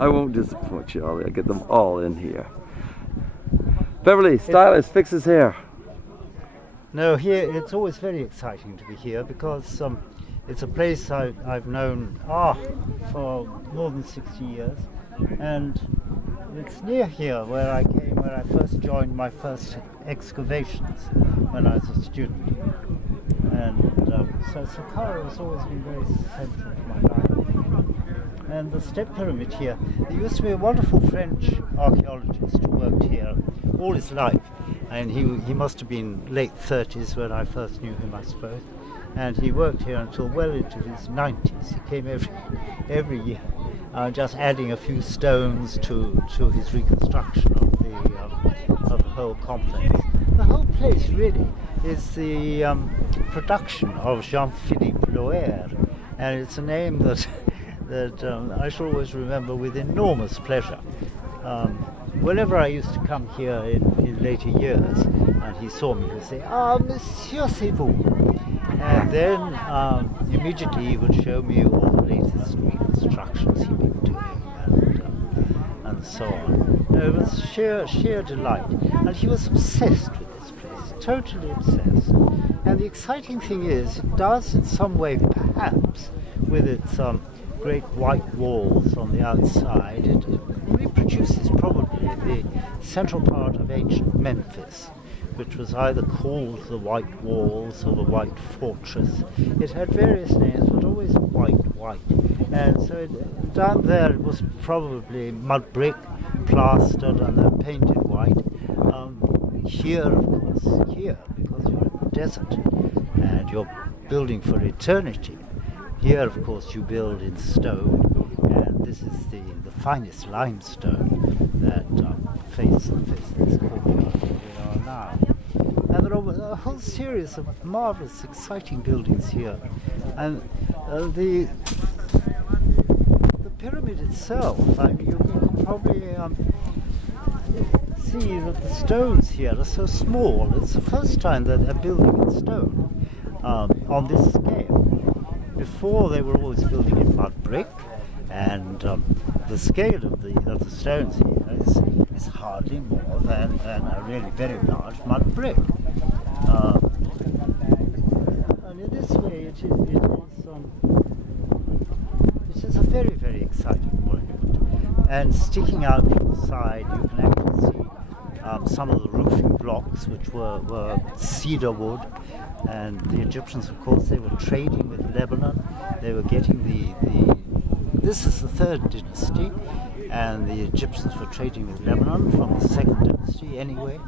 I won't disappoint you, Ollie. I get them all in here. Beverly, stylist, fix his hair. No, here it's always very exciting to be here because it's a place I've known for more than 60 years, and it's near here where I first joined my first excavations when I was a student, and so Saqqara has always been very central to my life. And the Step Pyramid here, there used to be a wonderful French archaeologist who worked here all his life, and he must have been late 30s when I first knew him, I suppose, and he worked here until well into his 90s. He came every year, just adding a few stones to his reconstruction of the whole complex. The whole place really is the production of Jean-Philippe Loehr, and it's a name that I shall always remember with enormous pleasure. Whenever I used to come here in later years, and he saw me, he would say, "Ah, Monsieur, c'est vous." And then immediately he would show me all the latest reconstructions he'd been doing, and so on. It was sheer delight. And he was obsessed with this place, totally obsessed. And the exciting thing is, it does in some way, perhaps, with its great white walls on the outside, it reproduces probably the central part of ancient Memphis, which was either called the White Walls or the White Fortress. It had various names, but always white. And so down there it was probably mud brick, plastered and then painted white. Here, of course, because you're in the desert and you're building for eternity, here, of course, you build in stone, and this is the finest limestone that faces this courtyard where we are now. And there are a whole series of marvelous, exciting buildings here, and the pyramid itself. I mean, you can probably see that the stones here are so small. It's the first time that they're building in stone on this scale. Before they were always building in mud brick, and the scale of the stones here is hardly more than a really very large mud brick. And in this way, it is a very, very exciting monument. And sticking out from the side, you can actually see some of the roofing blocks, which were cedar wood. And the Egyptians, of course, they were trading with Lebanon. They were getting this is the third dynasty, and the Egyptians were trading with Lebanon from the second dynasty anyway,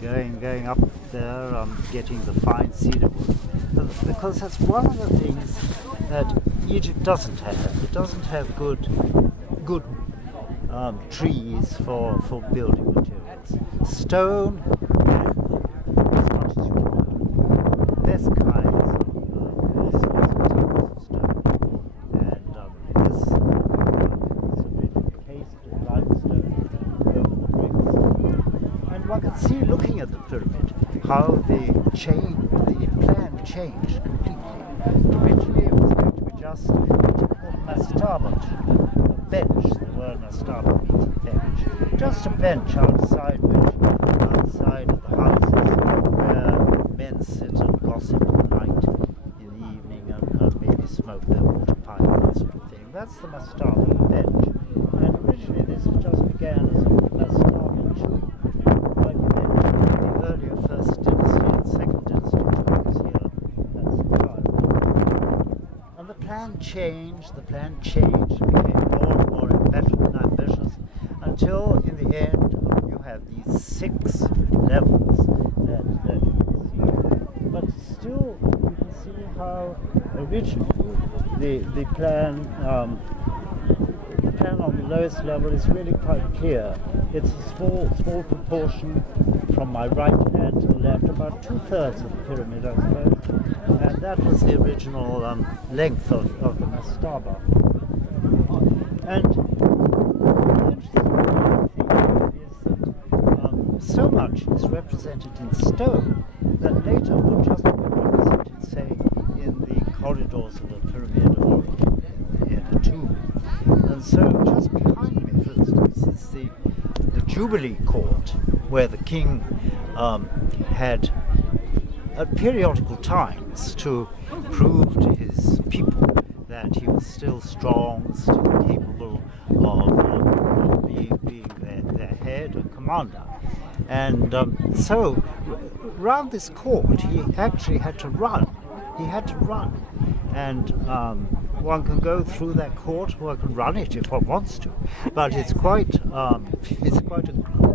going up there, getting the fine cedar wood. Because that's one of the things that Egypt doesn't have. It doesn't have good trees for building materials. Stone, as much as you can. Best kinds of all sorts of materials of stone. And this is been encased in limestone over the bricks. And one can see, looking at the pyramid, how the plan changed completely. Originally it was going to be just what you call a mastaba, a bench. The word mastaba means a bench. Just a bench outside of the houses where men sit and gossip at night in the evening and maybe smoke their water pipe, that sort of thing. That's the mastaba bench. And originally this just began as a mastaba too, like a bench in the earlier first dynasty and second dynasty was here. That's the garden. And the plan changed, it became more and more ambitious, until in the end you have these 6 levels that you can see. But still you can see how originally the plan on the lowest level is really quite clear. It's a small proportion from my right hand to the left, about 2/3 of the pyramid, I suppose, and that was the original length of the mastaba. And the interesting thing is that so much is represented in stone that later would just be represented, say, in the corridors of a pyramid or in a tomb. And so just behind me, course, is the Jubilee Court, where the king had at periodical times to prove to his people that he was still strong, still capable of being their head or commander. And so around this court he actually had to run. And one can go through that court, one can run it if one wants to, but it's quite a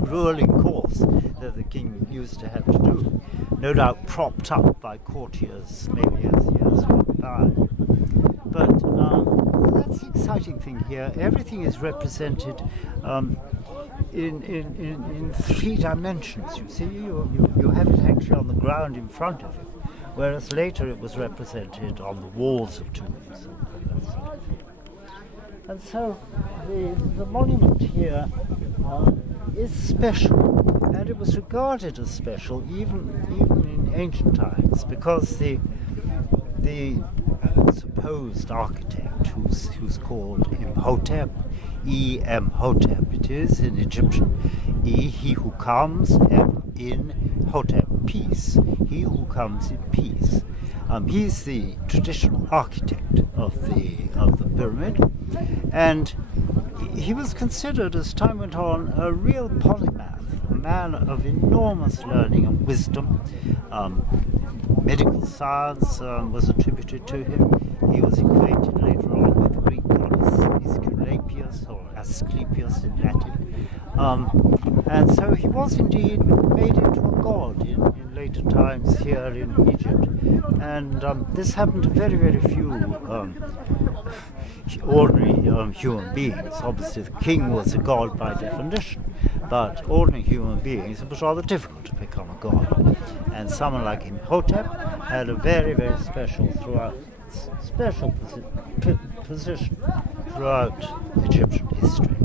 grueling course that the king used to have to do, no doubt propped up by courtiers maybe as years went by. But that's the exciting thing here. Everything is represented in 3 dimensions. You see, you have it actually on the ground in front of you, whereas later it was represented on the walls of tombs and that sort of thing. And so the monument here is special, and it was regarded as special even in ancient times, because the supposed architect, who's called Imhotep, E-M-Hotep it is in Egyptian, E, he who comes, M, in, Hotep, peace, he who comes in peace. He's the traditional architect of the pyramid, and he was considered, as time went on, a real polymath, a man of enormous learning and wisdom. Medical science was attributed to him. He was acquainted later on with the Greek goddess Aesculapius, or Asclepius in Latin. And so he was indeed made into a god in later times here in Egypt. And this happened to very, very few ordinary human beings. Obviously the king was a god by definition, but ordinary human beings, it was rather difficult to become a god. And someone like Imhotep had a very, very special position throughout Egyptian history.